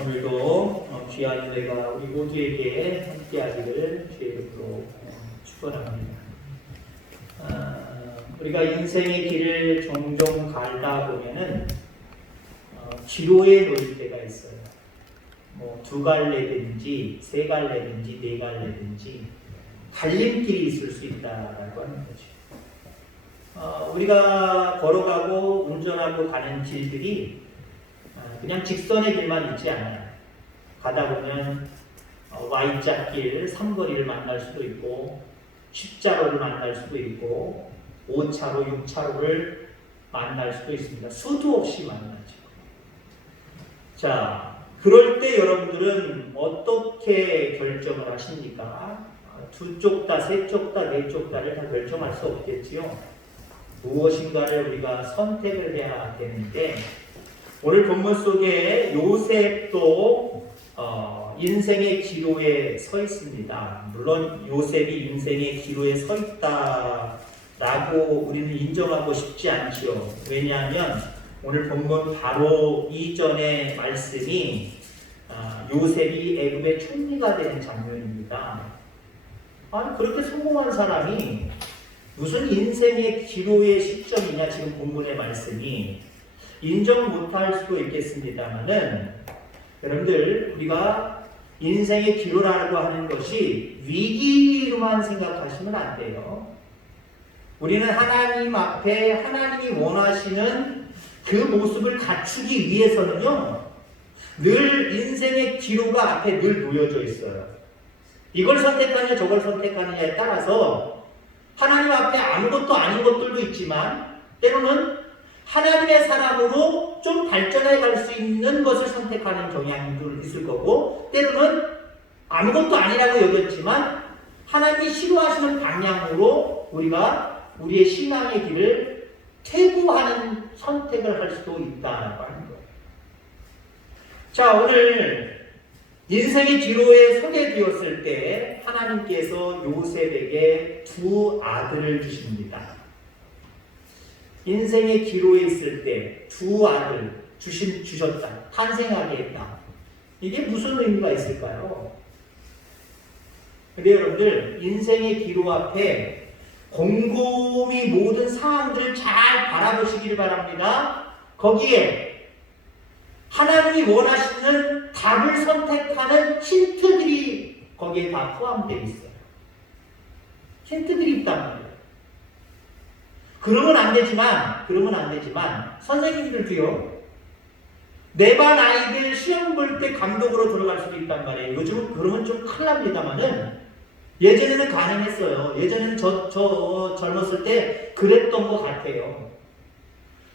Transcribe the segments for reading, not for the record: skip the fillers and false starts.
오늘도 귀한 은혜가 우리 모두에게 함께하기를 주의 이름으로 축원합니다. 우리가 인생의 길을 종종 가다 보면은 기로에 놓일 때가 있어요. 뭐 두 갈래든지 세 갈래든지 네 갈래든지 갈림길이 있을 수 있다라고 하는 거죠. 우리가 걸어가고 운전하고 가는 길들이 그냥 직선의 길만 있지 않아요. 가다 보면 Y자길, 삼거리를 만날 수도 있고 십자로를 만날 수도 있고 5차로, 6차로를 만날 수도 있습니다. 수도 없이 만나죠. 자, 그럴 때 여러분들은 어떻게 결정을 하십니까? 두 쪽 다, 세 쪽 다, 네 쪽 다를 다 결정할 수 없겠지요. 무엇인가를 우리가 선택을 해야 되는데 오늘 본문 속에 요셉도 인생의 기로에 서 있습니다. 물론 요셉이 인생의 기로에 서 있다라고 우리는 인정하고 싶지 않지요. 왜냐하면 오늘 본문 바로 이전의 말씀이 요셉이 애굽의 총리가 되는 장면입니다. 그렇게 성공한 사람이 무슨 인생의 기로의 시점이냐, 지금 본문의 말씀이 인정 못할 수도 있겠습니다만은, 여러분들, 우리가 인생의 기로라고 하는 것이 위기로만 생각하시면 안 돼요. 우리는 하나님 앞에 하나님이 원하시는 그 모습을 갖추기 위해서는요, 늘 인생의 기로가 앞에 늘 놓여져 있어요. 이걸 선택하느냐 저걸 선택하느냐에 따라서 하나님 앞에 아무것도 아닌 것들도 있지만 때로는 하나님의 사람으로 좀 발전해 갈 수 있는 것을 선택하는 경향도 있을 거고, 때로는 아무것도 아니라고 여겼지만 하나님이 싫어하시는 방향으로 우리가 우리의 신앙의 길을 퇴보하는 선택을 할 수도 있다고 하는 거예요. 자, 오늘 인생의 기로에 서게 되었을 때 하나님께서 요셉에게 두 아들을 주십니다. 인생의 기로에 있을 때 두 아들 주셨다. 탄생하게 했다. 이게 무슨 의미가 있을까요? 근데 여러분들, 인생의 기로 앞에 곰곰이 모든 상황들을 잘 바라보시길 바랍니다. 거기에 하나님이 원하시는 답을 선택하는 힌트들이 거기에 다 포함되어 있어요. 힌트들이 있단 말이에요. 그러면 안 되지만, 선생님들도요, 내 반 아이들 시험 볼 때 감독으로 들어갈 수도 있단 말이에요. 요즘은 그러면 좀 큰일 납니다만은, 예전에는 가능했어요. 예전에는 저 젊었을 때 그랬던 것 같아요.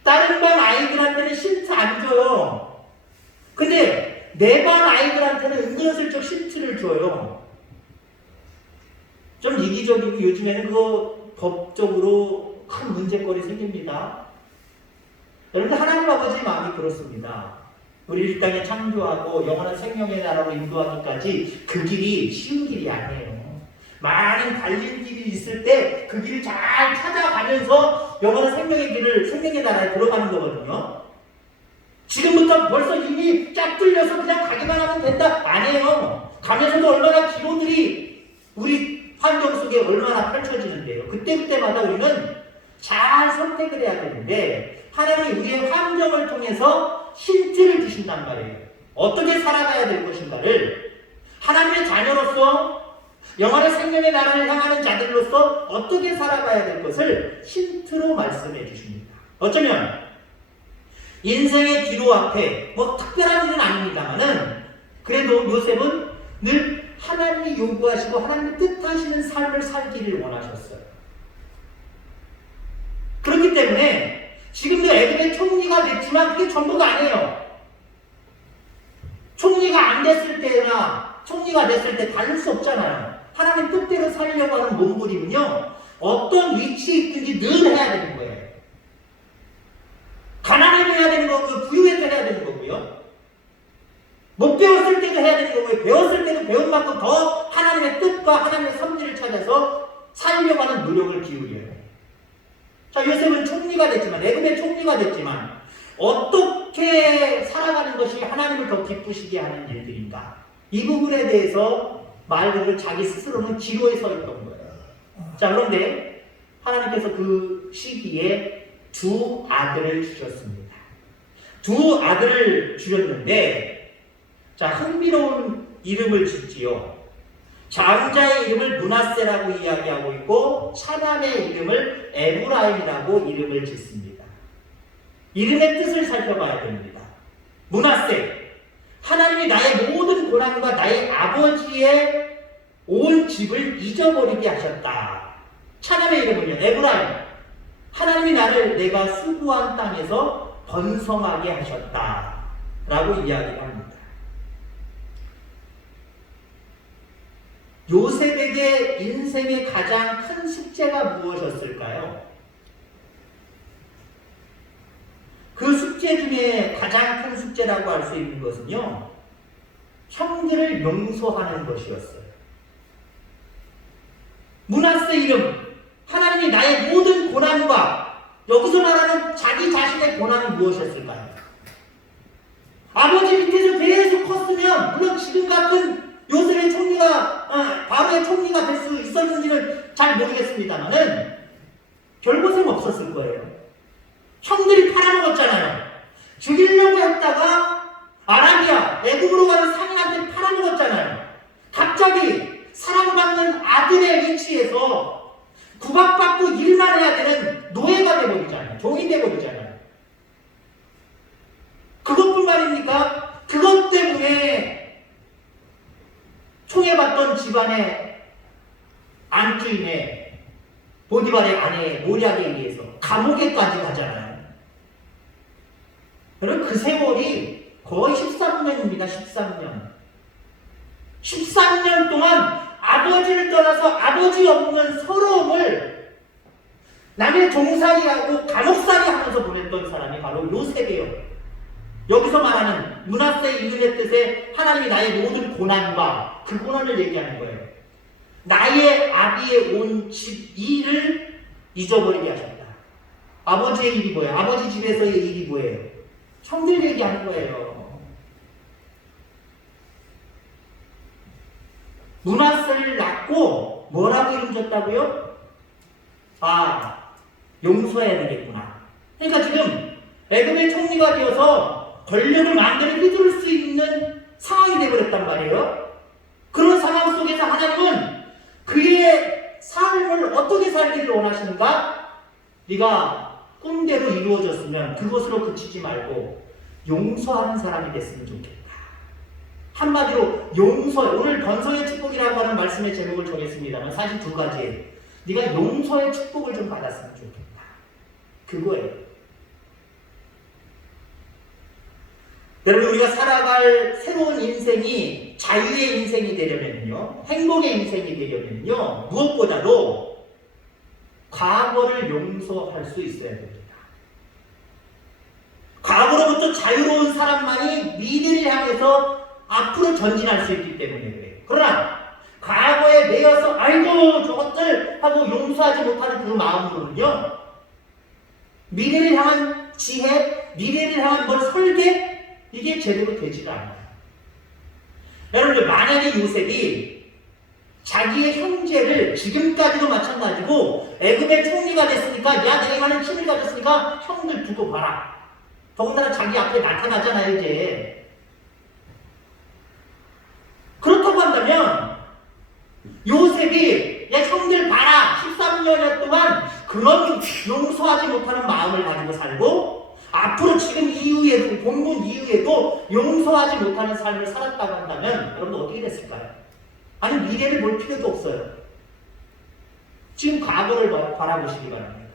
다른 반 아이들한테는 힌트 안 줘요. 근데 내 반 아이들한테는 은근슬쩍 힌트를 줘요. 좀 이기적이고 요즘에는 그거 법적으로 큰 문제거리 생깁니다. 여러분들, 하나님 아버지의 마음이 그렇습니다. 우리 이 땅에 창조하고 영원한 생명의 나라로 인도하기까지 그 길이 쉬운 길이 아니에요. 많은 갈림길이 있을 때 그 길을 잘 찾아가면서 영원한 생명의 나라에 들어가는 거거든요. 지금부터 벌써 이미 쫙 뚫려서 그냥 가기만 하면 된다? 아니에요. 가면서도 얼마나 기로들이 우리 환경 속에 얼마나 펼쳐지는데요. 그때마다 우리는 잘 선택을 해야 되는데, 하나님이 우리의 환경을 통해서 힌트를 주신단 말이에요. 어떻게 살아가야 될 것인가를 하나님의 자녀로서 영원의 생명의 나라를 향하는 자들로서 어떻게 살아가야 될 것을 힌트로 말씀해 주십니다. 어쩌면 인생의 기로 앞에 특별한 일은 아닙니다만은, 그래도 요셉은 늘 하나님이 요구하시고 하나님이 뜻하시는 삶을 살기를 원하셨어요. 그렇기 때문에 지금도 애굽의 총리가 됐지만 그게 전부가 아니에요. 총리가 안 됐을 때나 총리가 됐을 때 다를 수 없잖아요. 하나님 뜻대로 살려고 하는 몸부림은요, 어떤 위치에 있든지 늘 해야 되는 거예요. 가난해도 해야 되는 거고, 부유해도 해야 되는 거고요. 못 배웠을 때도 해야 되는 거고요. 배웠을 때도 배운 만큼 더 하나님의 뜻과 하나님의 섭리를 찾아서 살려고 하는 노력을 기울여요. 자, 요셉은 총리가 됐지만, 애굽의 총리가 됐지만 어떻게 살아가는 것이 하나님을 더 기쁘시게 하는 일들인가? 이 부분에 대해서 말 그대로 자기 스스로는 기로에 서 있던 거예요. 자, 그런데 하나님께서 그 시기에 두 아들을 주셨습니다. 두 아들을 주셨는데, 자, 흥미로운 이름을 짓지요. 장자의 이름을 므낫세라고 이야기하고 있고, 차남의 이름을 에브라임이라고 이름을 짓습니다. 이름의 뜻을 살펴봐야 됩니다. 므낫세, 하나님이 나의 모든 고난과 나의 아버지의 온 집을 잊어버리게 하셨다. 차남의 이름은요, 에브라임, 하나님이 나를 내가 수고한 땅에서 번성하게 하셨다 라고 이야기를 합니다. 요셉에게 인생의 가장 큰 숙제가 무엇이었을까요? 그 숙제 중에 가장 큰 숙제라고 할 수 있는 것은요, 형들을 용서하는 것이었어요. 므낫세 이름, 하나님이 나의 모든 고난과, 여기서 말하는 자기 자신의 고난은 무엇이었을까요? 아버지 밑에서 계속 컸으면 물론 지금 같은 요셉의 총리가 바로의 총리가 될 수 있었는지는 잘 모르겠습니다만은 별고생 없었을 거예요. 형들이 팔아먹었잖아요. 죽이려고 했다가 아라비아, 애굽으로 가는 상인한테 팔아먹었잖아요. 갑자기 사랑받는 아들의 위치에서 구박받고 일만 해야 되는 노예가 돼버리잖아요. 종이 돼버리잖아요. 그것뿐만입니까? 그것 때문에 총애받던 집안의 안주인의 보디발의 아내 모략에 의해서 감옥에까지 가잖아요. 여러분, 그 세월이 거의 13년입니다. 13년. 13년 동안 아버지를 떠나서 아버지 없는 서러움을 남의 종살이하고 감옥살이 하면서 보냈던 사람이 바로 요셉이에요. 여기서 말하는 므낫세 이름의 뜻에 하나님이 나의 모든 고난과 그 고난을 얘기하는 거예요. 나의 아비의 온 집 일을 잊어버리게 하셨다. 아버지의 일이 뭐예요? 아버지 집에서의 일이 뭐예요? 형들 얘기하는 거예요. 므낫세를 낳고 뭐라고 이름 줬다고요? 용서해야 되겠구나. 그러니까 지금 애굽의 총리가 되어서 권력을 마음대로 휘두를 수 있는 상황이 되어버렸단 말이에요. 그런 상황 속에서 하나님은 그의 삶을 어떻게 살기를 원하시는가? 네가 꿈대로 이루어졌으면 그것으로 그치지 말고 용서하는 사람이 됐으면 좋겠다. 한마디로 용서, 오늘 번성의 축복이라고 하는 말씀의 제목을 정했습니다만 사실 두 가지예요. 네가 용서의 축복을 좀 받았으면 좋겠다. 그거예요. 여러분, 우리가 살아갈 새로운 인생이 자유의 인생이 되려면요, 행복의 인생이 되려면요, 무엇보다도 과거를 용서할 수 있어야 됩니다. 과거로부터 자유로운 사람만이 미래를 향해서 앞으로 전진할 수 있기 때문에 그래요. 그러나 과거에 매여서 아이고 저것들 하고 용서하지 못하는 그 마음으로는요, 미래를 향한 지혜, 미래를 향한 뭘 설계, 이게 제대로 되지가 않아요. 여러분들, 만약에 요셉이 자기의 형제를 지금까지도 마찬가지고 애굽의 총리가 됐으니까, 야 내가 이만한 힘을 가졌으니까 형들 두고 봐라. 더군다나 자기 앞에 나타나잖아요 이제. 그렇다고 한다면 요셉이 야 형들 봐라 13년 동안 그런 용서하지 못하는 마음을 가지고 살고 앞으로 지금 이후에도, 본문 이후에도 용서하지 못하는 삶을 살았다고 한다면 여러분들 어떻게 됐을까요? 아니, 미래를 볼 필요도 없어요. 지금 과거를 바라보시기 바랍니다.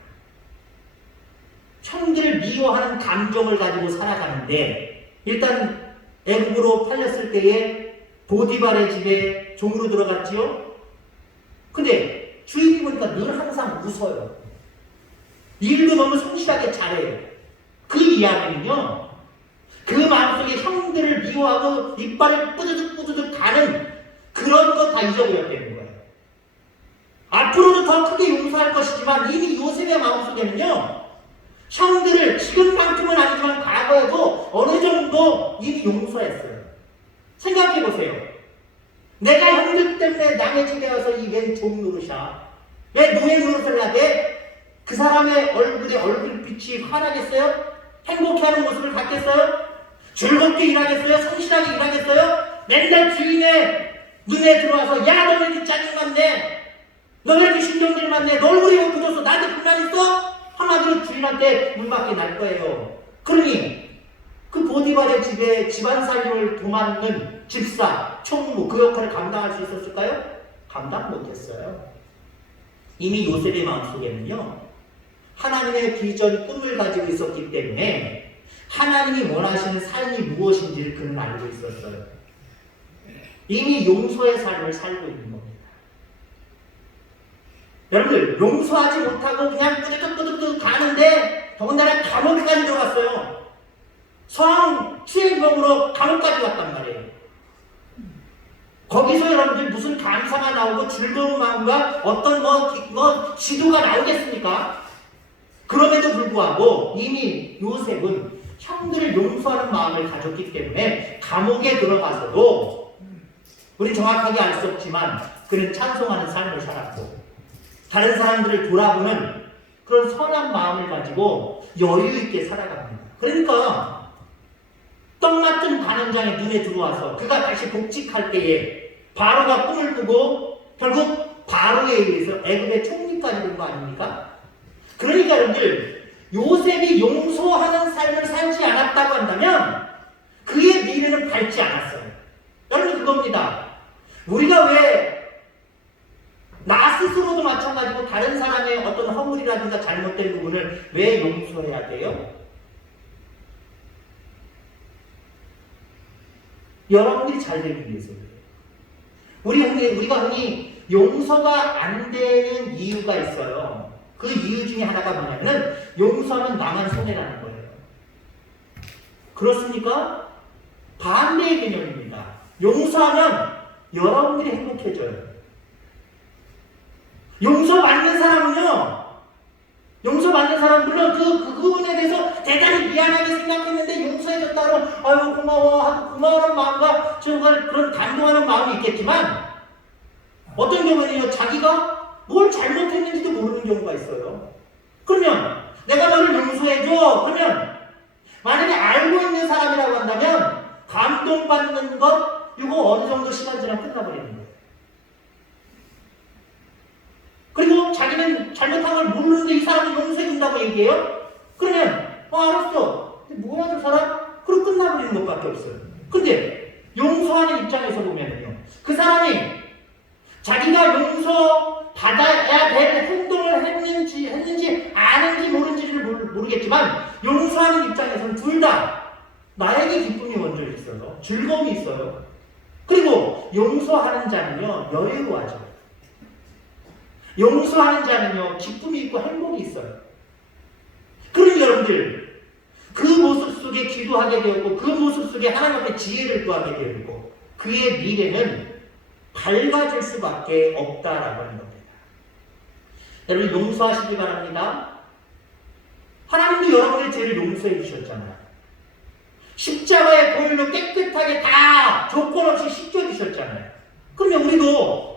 형들을 미워하는 감정을 가지고 살아가는데, 일단 애굽으로 팔렸을 때에 보디발의 집에 종으로 들어갔지요? 근데 주인이 보니까 늘 항상 웃어요. 일도 너무 성실하게 잘해요. 그 이야기는요, 그 마음속에 형들을 미워하고 이빨을 뿌드득 가는 그런 거 다 잊어버렸다는 거예요. 앞으로도 더 크게 용서할 것이지만 이미 요셉의 마음속에는요, 형들을 지금만큼은 아니지만 과거에도 어느 정도 이미 용서했어요. 생각해 보세요. 내가 형들 때문에 남의 집에 와서 이 웬 종 노릇이야. 왜 노예 노릇을 하게? 그 사람의 얼굴에 얼굴빛이 환하겠어요? 행복해하는 모습을 갖겠어요? 즐겁게 일하겠어요? 성실하게 일하겠어요? 맨날 주인의 눈에 들어와서 야 너 왜 이렇게 짜증났네? 너 왜 이렇게 신경질 많네? 너 얼굴이 왜 굳었어? 나한테 불만 있어? 한마디로 주인한테 문 밖에 날 거예요. 그러니 그 보디발의 집에 집안 살림을 도맡는 집사, 총무 그 역할을 감당할 수 있었을까요? 감당 못했어요. 이미 요셉의 마음속에는요 하나님의 비전, 꿈을 가지고 있었기 때문에 하나님이 원하시는 삶이 무엇인지를 그는 알고 있었어요. 이미 용서의 삶을 살고 있는 겁니다. 여러분들 용서하지 못하고 그냥 뿌듯뿌듯 가는데 더군다나 감옥까지 들어갔어요. 성추행범으로 감옥까지 갔단 말이에요. 거기서 여러분들 무슨 감사가 나오고 즐거운 마음과 어떤 지도가 나오겠습니까? 그럼에도 불구하고 이미 요셉은 형들을 용서하는 마음을 가졌기 때문에 감옥에 들어가서도 우린 정확하게 알 수 없지만 그는 찬송하는 삶을 살았고 다른 사람들을 돌아보는 그런 선한 마음을 가지고 여유 있게 살아갑니다. 그러니까 떡 맡은 간원장의 눈에 들어와서 그가 다시 복직할 때에 바로가 꿈을 꾸고 결국 바로에 의해서 애굽의 총리까지 된 거 아닙니까? 그러니까 여러분들 요셉이 용서하는 삶을 살지 않았다고 한다면 그의 미래는 밝지 않았어요. 여러분 그겁니다. 우리가 왜 나 스스로도 마찬가지고 다른 사람의 어떤 허물이라든가 잘못된 부분을 왜 용서해야 돼요? 여러분들이 잘 되기 위해서요. 우리가 흔히 용서가 안 되는 이유가 있어요. 그 이유 중에 하나가 뭐냐면 용서하면 나만 손해라는 거예요. 그렇습니까? 반대의 개념입니다. 용서하면 여러분들이 행복해져요. 용서받는 사람은요, 용서받는 사람은 물론 그분에 대해서 대단히 미안하게 생각했는데 용서해줬다 그러면 아유 고마워 하고 고마워하는 마음과 정말 그런 감동하는 마음이 있겠지만 어떤 경우는요 자기가 뭘 잘못했는지도 모르는 경우가 있어요. 그러면 내가 너를 용서해줘 그러면 만약에 알고 있는 사람이라고 한다면 감동받는 것 이거 어느 정도 시간 지나면 끝나버리는 거예요. 그리고 자기는 잘못한 걸 모르는데 이 사람을 용서해준다고 얘기해요? 그러면 알았어. 뭐야 저 사람? 그럼 끝나버리는 것밖에 없어요. 근데 용서하는 입장에서 보면은요 그 사람이 자기가 용서받아야 될 행동을 했는지 아는지 모르는지를 모르겠지만 용서하는 입장에서는 둘 다 나에게 기쁨이 먼저 있어요. 즐거움이 있어요. 그리고 용서하는 자는요 여유로워하죠. 용서하는 자는요 기쁨이 있고 행복이 있어요. 그러니 여러분들 그 모습 속에 기도하게 되었고 그 모습 속에 하나님 앞에 지혜를 구하게 되었고 그의 미래는 밝아질 수밖에 없다라고 하는 겁니다. 여러분 용서하시기 바랍니다. 하나님도 여러분의 죄를 용서해 주셨잖아요. 십자가의 보혈로 깨끗하게 다 조건 없이 씻겨주셨잖아요. 그러면 우리도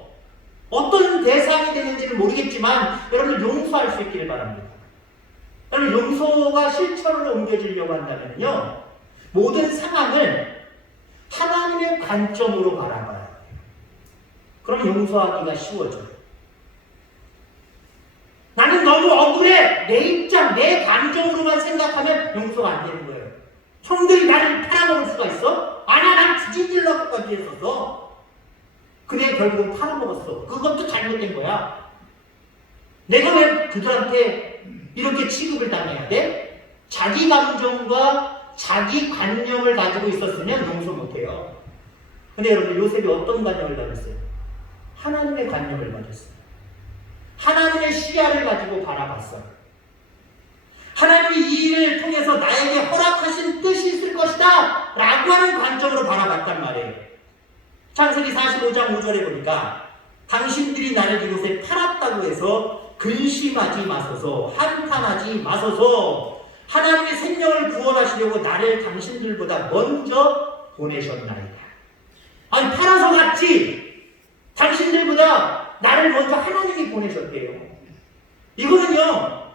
어떤 대상이 되는지는 모르겠지만 여러분 용서할 수 있기를 바랍니다. 여러분 용서가 실천으로 옮겨지려고 한다면요 모든 상황을 하나님의 관점으로 바라봐야 돼요. 그럼 용서하기가 쉬워져요. 나는 너무 억울해 내 입장 내 감정으로만 생각하면 용서가 안 되는 거예요. 형들이 나를 팔아먹을 수가 있어? 아니야 난 죽이려고 까지 했었어. 그래 결국은 팔아먹었어. 그것도 잘못된 거야. 내가 왜 그들한테 이렇게 취급을 당해야 돼? 자기 감정과 자기 관념을 가지고 있었으면 용서 못해요. 근데 여러분 요셉이 어떤 관념을 가졌어요? 하나님의 관념을 가졌어요. 하나님의 시야를 가지고 바라봤어요. 하나님이 이 일을 통해서 나에게 허락하신 뜻이 있을 것이다 라고 하는 관점으로 바라봤단 말이에요. 창세기 45장 5절에 보니까 당신들이 나를 이곳에 팔았다고 해서 근심하지 마소서 한탄하지 마소서 하나님의 생명을 구원하시려고 나를 당신들보다 먼저 보내셨나이다. 아니 팔아서 갔지. 당신들보다 나를 먼저 하나님이 보내셨대요. 이거는요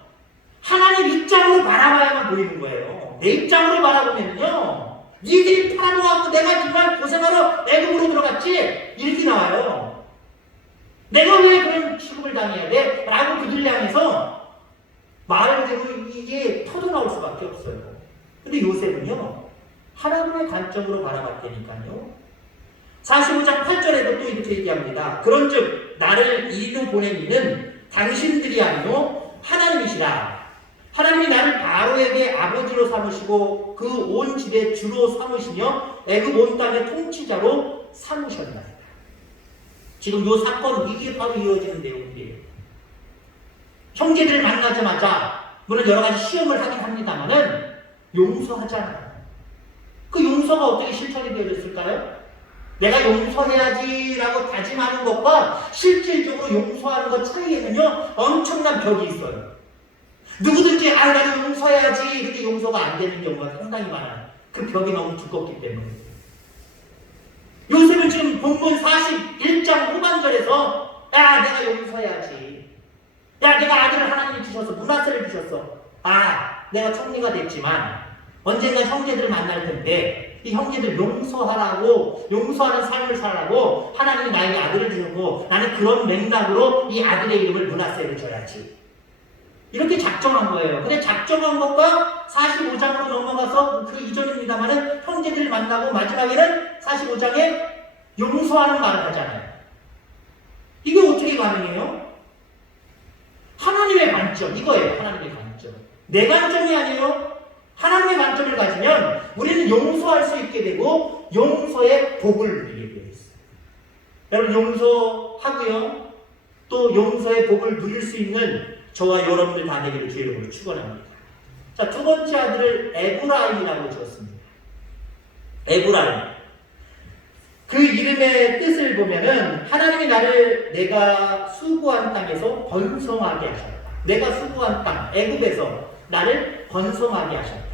하나님 입장으로 바라봐야만 보이는 거예요. 내 입장으로 바라보면요 니들이 팔아먹고 내가 정말 고생하러 애굽으로 들어갔지 이렇게 나와요. 내가 왜 그런 취급을 당해야 돼? 라고 그들 향해서 말을 대고 이게 터져나올 수밖에 없어요. 근데 요셉은요 하나님의 관점으로 바라봤다니까요. 45장 8절에도 또 이렇게 얘기합니다. 그런즉 나를 이리로 보낸 이는 당신들이 아니요 하나님이시라. 하나님이 나를 바로에게 아버지로 삼으시고 그 온 집의 주로 삼으시며 애굽 온 땅의 통치자로 삼으셨나이다. 지금 이 사건은 이게 바로 이어지는 내용이에요. 형제들을 만나자마자 물론 여러 가지 시험을 하긴 합니다만은 용서하잖아요. 그 용서가 어떻게 실천이 되어졌을까요? 내가 용서해야지라고 다짐하는 것과 실질적으로 용서하는 것 차이에는요 엄청난 벽이 있어요. 누구든지 나도 용서해야지 근데 용서가 안 되는 경우가 상당히 많아요. 그 벽이 너무 두껍기 때문에. 요셉은 지금 본문 41장 후반절에서 내가 용서해야지. 내가 아들을 하나님이 주셔서 므낫세를 주셨어. 내가 총리가 됐지만 언젠가 형제들을 만날 텐데 이 형제들 용서하라고 용서하는 삶을 살라고 하나님이 나에게 아들을 주셨고 나는 그런 맥락으로 이 아들의 이름을 므낫세를 줘야지. 이렇게 작정한 거예요. 근데 작정한 것과 45장으로 넘어가서 그 이전입니다만은 형제들을 만나고 마지막에는 45장에 용서하는 말을 하잖아요. 이게 어떻게 가능해요? 하나님의 관점, 이거예요. 하나님의 관점. 내 관점이 아니에요. 하나님의 관점을 가지면 우리는 용서할 수 있게 되고 용서의 복을 누리게 되어 있어요. 여러분 용서하고요. 또 용서의 복을 누릴 수 있는 저와 여러분들 다 되기를 주의 이름으로 축원합니다. 자, 두 번째 아들을 에브라임이라고 지었습니다. 에브라임. 그 이름의 뜻을 보면은 하나님이 나를 내가 수고한 땅에서 번성하게 하셨다. 내가 수고한 땅, 애굽에서 나를 번성하게 하셨다.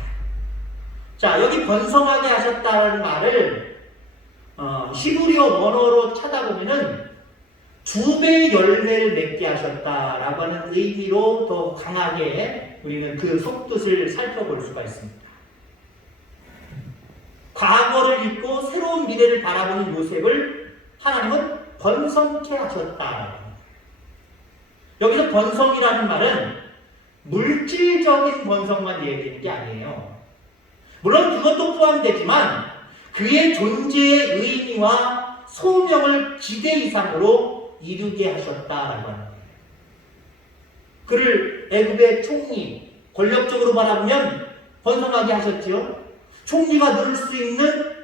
자, 여기 번성하게 하셨다는 말을 히브리어 원어로 찾아보면은 2배의 열매를 맺게 하셨다라고 하는 의미로 더 강하게 우리는 그 속뜻을 살펴볼 수가 있습니다. 과거를 잊고 새로운 미래를 바라보는 요셉을 하나님은 번성케 하셨다. 여기서 번성이라는 말은 물질적인 번성만 얘기하는 게 아니에요. 물론 그것도 포함되지만 그의 존재의 의미와 소명을 기대 이상으로 이루게 하셨다라고 하는 거예요. 그를 애굽의 총리, 권력적으로 바라보면 번성하게 하셨지요. 총리가 누릴 수 있는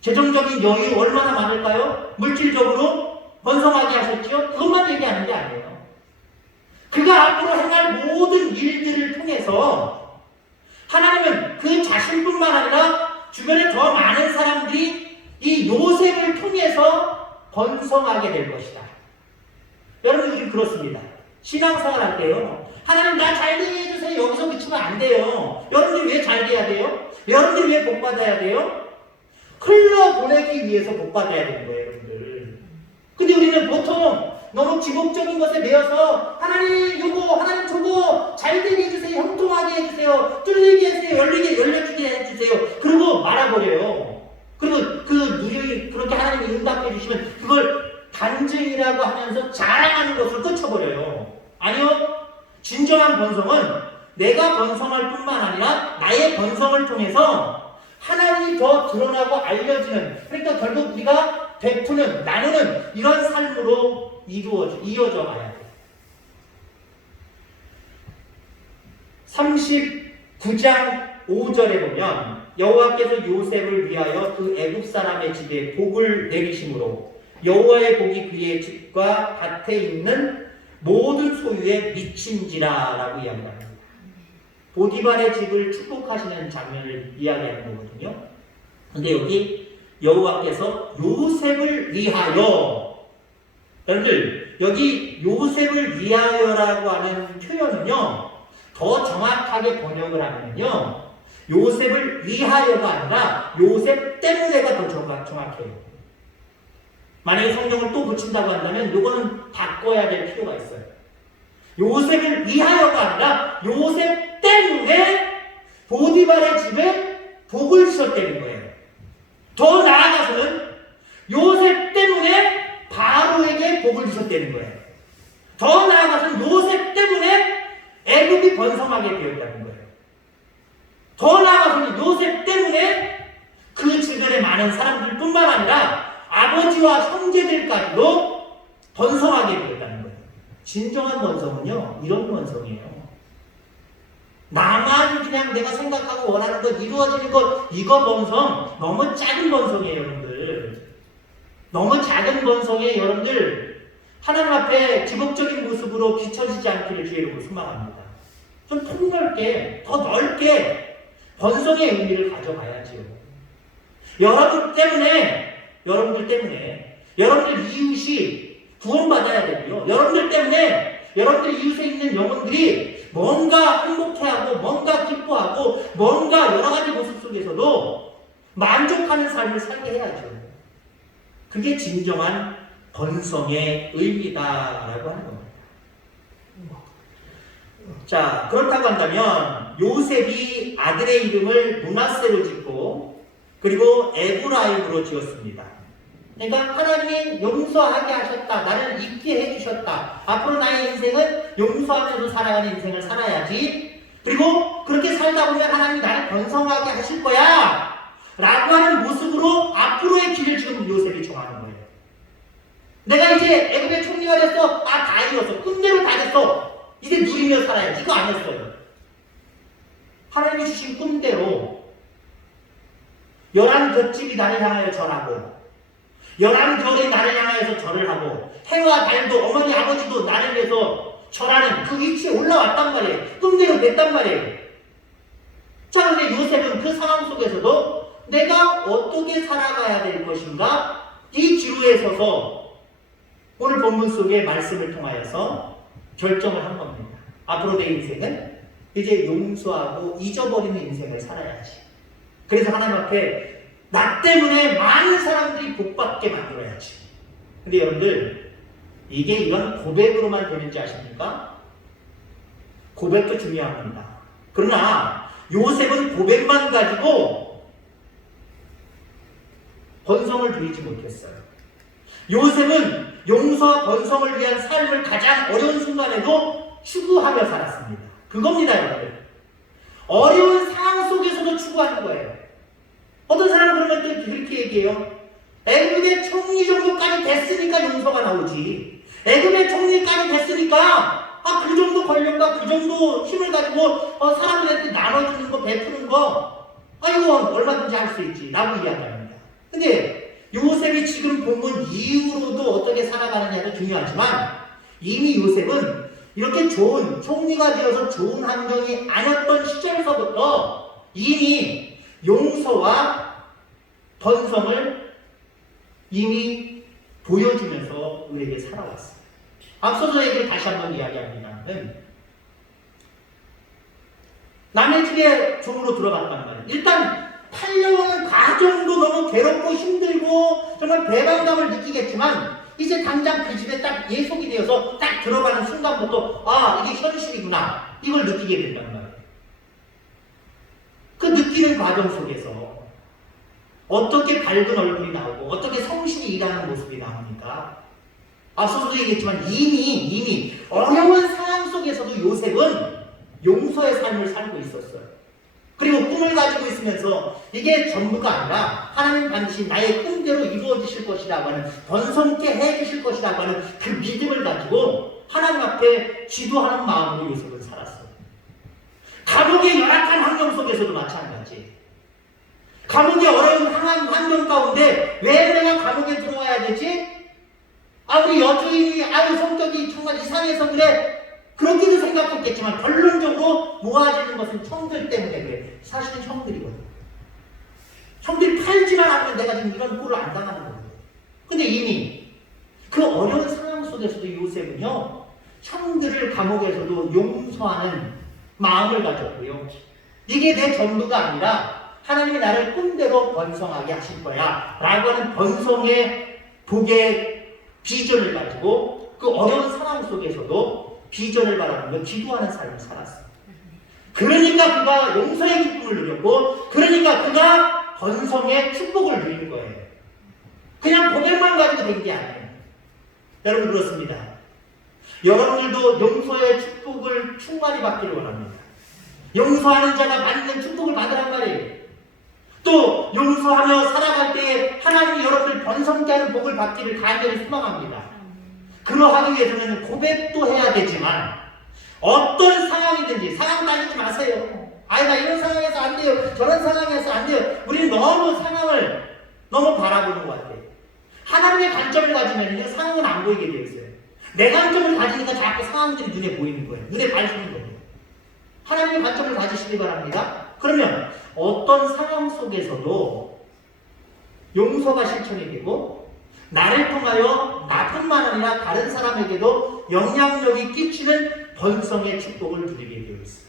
재정적인 여유 얼마나 많을까요? 물질적으로 번성하게 하셨지요. 그것만 얘기하는 게 아니에요. 그가 앞으로 행할 모든 일들을 통해서 하나님은 그 자신뿐만 아니라 주변에 더 많은 사람들이 이 요셉을 통해서 번성하게 될 것이다. 여러분 요즘 그렇습니다. 신앙생활 할 때요. 하나님 나 잘되게 해주세요. 여기서 그치면 안 돼요. 여러분들이 왜 잘돼야 돼요? 여러분들이 왜 복받아야 돼요? 흘러보내기 위해서 복받아야 되는 거예요. 여러분들. 근데 우리는 보통 너무 기복적인 것에 매여서 하나님 요거 하나님 저거 잘되게 해주세요. 형통하게 해주세요. 뚫리게 해주세요. 열려주게 해주세요. 그리고 말아버려요. 그리고 그렇게 하나님이 응답해 주시면 그걸 간증이라고 하면서 자랑하는 것을 끊쳐버려요. 아니요. 진정한 번성은 내가 번성할 뿐만 아니라 나의 번성을 통해서 하나님이 더 드러나고 알려지는, 그러니까 결국 우리가 베푸는, 나누는 이런 삶으로 이어져 가야 돼요. 39장 5절에 보면 여호와께서 요셉을 위하여 그 애굽 사람의 집에 복을 내리심으로 여호와의 복이 그의 집과 밭에 있는 모든 소유에 미친지라라고 이야기합니다. 보디발의 집을 축복하시는 장면을 이야기하는 거거든요. 근데 여기 여호와께서 요셉을 위하여, 여러분들 여기 요셉을 위하여라고 하는 표현은요 더 정확하게 번역을 하면요, 요셉을 위하여가 아니라 요셉 때문에가 더 정확해요. 만약에 성경을 또 붙인다고 한다면 요거는 바꿔야 될 필요가 있어요. 요셉을 위하여가 아니라 요셉 때문에 보디발의 집에 복을 주셨다는 거예요. 더 나아가서는 요셉 때문에 바로에게 복을 주셨다는 거예요. 더 나아가서는 요셉 때문에 애굽이 번성하게 되었다는 거예요. 더 나아가서는 요셉 때문에 그 주변의 많은 사람들뿐만 아니라 아버지와 형제들까지도 번성하게 되었다는 거예요. 진정한 번성은요, 이런 번성이에요. 나만 그냥 내가 생각하고 원하는 것, 이루어지는 것, 이거 번성, 너무 작은 번성이에요, 여러분들. 너무 작은 번성에 여러분들, 하나님 앞에 기복적인 모습으로 비춰지지 않기를 주의 소망합니다. 좀 폭넓게, 더 넓게 번성의 의미를 가져가야지요. 여러분들 때문에, 여러분들 이웃이 구원받아야 되고요. 여러분들 때문에, 여러분들 이웃에 있는 영혼들이 뭔가 행복해하고, 뭔가 기뻐하고, 뭔가 여러 가지 모습 속에서도 만족하는 삶을 살게 해야죠. 그게 진정한 번성의 의미다라고 하는 겁니다. 자, 그렇다고 한다면 요셉이 아들의 이름을 므낫세로 짓고 그리고 에브라임으로 지었습니다. 그러니까 하나님이 용서하게 하셨다. 나를 잊게 해주셨다. 앞으로 나의 인생은 용서하면서 살아가는 인생을 살아야지. 그리고 그렇게 살다 보면 하나님이 나를 번성하게 하실 거야 라고 하는 모습으로 앞으로의 길을 지금 요셉이 정하는 거예요. 내가 이제 애굽의 총리가 됐어. 다 이뤘어. 끝내로 다 됐어. 이제 누리며 살아야지. 이거 아니었어요. 하나님이 주신 꿈대로 11볏집이 나를 향하여 절하고 11별이 나를 향하여서 절을 하고 해와 달도 어머니 아버지도 나를 위해서 절하는 그 위치에 올라왔단 말이에요. 꿈대로 됐단 말이에요. 자, 근데 요셉은 그 상황 속에서도 내가 어떻게 살아가야 될 것인가? 이 기로에 서서 오늘 본문 속의 말씀을 통하여서 결정을 한 겁니다. 앞으로 내 인생은 이제 용서하고 잊어버리는 인생을 살아야지. 그래서 하나님 앞에 나 때문에 많은 사람들이 복받게 만들어야지. 근데 여러분들, 이게 이런 고백으로만 되는지 아십니까? 고백도 중요합니다. 그러나 요셉은 고백만 가지고 번성을 누리지 못했어요. 요셉은 용서와 번성을 위한 삶을 가장 어려운 순간에도 추구하며 살았습니다. 그겁니다, 여러분들. 어려운 상황 속에서도 추구하는 거예요. 어떤 사람은 그러면 또 그렇게 얘기해요. 애굽의 총리 정도까지 됐으니까 용서가 나오지. 애굽의 총리까지 됐으니까 그 정도 권력과 그 정도 힘을 가지고 사람들한테 나눠주는 거, 베푸는 거 이거 얼마든지 할 수 있지 라고 이야기합니다. 근데 요셉이 지금 본문 이후로도 어떻게 살아가느냐도 중요하지만 이미 요셉은 이렇게 좋은 총리가 되어서 좋은 환경이 아니었던 시절서부터 이미 용서와 번성을 이미 보여주면서 우리에게 살아왔어요. 앞서서 얘기를 다시 한번 이야기합니다는 남의 집에 종으로 들어갔단 말이에요. 일단 팔려오는 과정도 너무 괴롭고 힘들고 정말 배반감을 느끼겠지만 이제 당장 그 집에 딱 예속이 되어서 딱 들어가는 순간부터 이게 현실이구나 이걸 느끼게 된단 말이에요. 그 느끼는 과정 속에서 어떻게 밝은 얼굴이 나오고 어떻게 성실히 일하는 모습이 나옵니까? 앞서도 얘기했지만 이미 어려운 상황 속에서도 요셉은 용서의 삶을 살고 있었어요. 그리고 꿈을 가지고 있으면서 이게 전부가 아니라 하나님 반드시 나의 꿈대로 이루어지실 것이라고 하는 번성케 해주실 것이라고 하는 그 믿음을 가지고 하나님 앞에 기도하는 마음으로 요셉은 살았어요. 감옥의 열악한 환경 속에서도 마찬가지. 감옥의 어려운 환경 가운데 왜 내가 감옥에 들어와야 되지? 우리 여주인이 성격이 정말 이상해서 그래. 그렇게도 생각했겠지만 결론적으로 모아지는 것은 형들 때문에 그래. 사실은 형들이거든. 형들이 팔지만 않으면 내가 지금 이런 꼴을 안 당하는 거거든. 근데 이미 그 어려운 상황 속에서도 요셉은요, 형들을 감옥에서도 용서하는 마음을 가졌고요. 이게 내 전부가 아니라 하나님이 나를 꿈대로 번성하게 하실 거야 라고 하는 번성의 복의 비전을 가지고 그 어려운 상황 속에서도 비전을 바라보며 기도하는 삶을 살았어요. 그러니까 그가 용서의 기쁨을 누렸고, 그러니까 그가 번성의 축복을 누리는 거예요. 그냥 고백만 가지고 된 게 아니에요. 여러분 그렇습니다. 여러분들도 용서의 축복을 충만히 받기를 원합니다. 용서하는 자가 받는 축복을 받으란 말이에요. 또 용서하며 살아갈 때에 하나님이 여러분을 번성케 하는 복을 받기를 간절히 소망합니다. 그러하기 위해서는 고백도 해야 되지만 어떤 상황이든지 상황 따지지 마세요. 아니 나 이런 상황에서 안 돼요. 저런 상황에서 안 돼요. 우리는 너무 상황을 너무 바라보는 것 같아요. 하나님의 관점을 가지면 상황은 안 보이게 되어 있어요. 내 관점을 가지니까 자꾸 상황들이 눈에 보이는 거예요. 눈에 밟히는 거예요. 하나님의 관점을 가지시기 바랍니다. 그러면 어떤 상황 속에서도 용서가 실천이 되고 나를 통하여 나뿐만 아니라 다른 사람에게도 영향력이 끼치는 번성의 축복을 누리게 되어 있어요.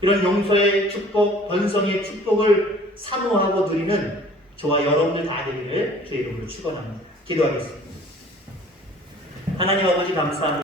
이런 용서의 축복, 번성의 축복을 사모하고 누리는 저와 여러분들 다 되기를 주의 이름으로 축원합니다. 기도하겠습니다. 하나님 아버지 감사합니다.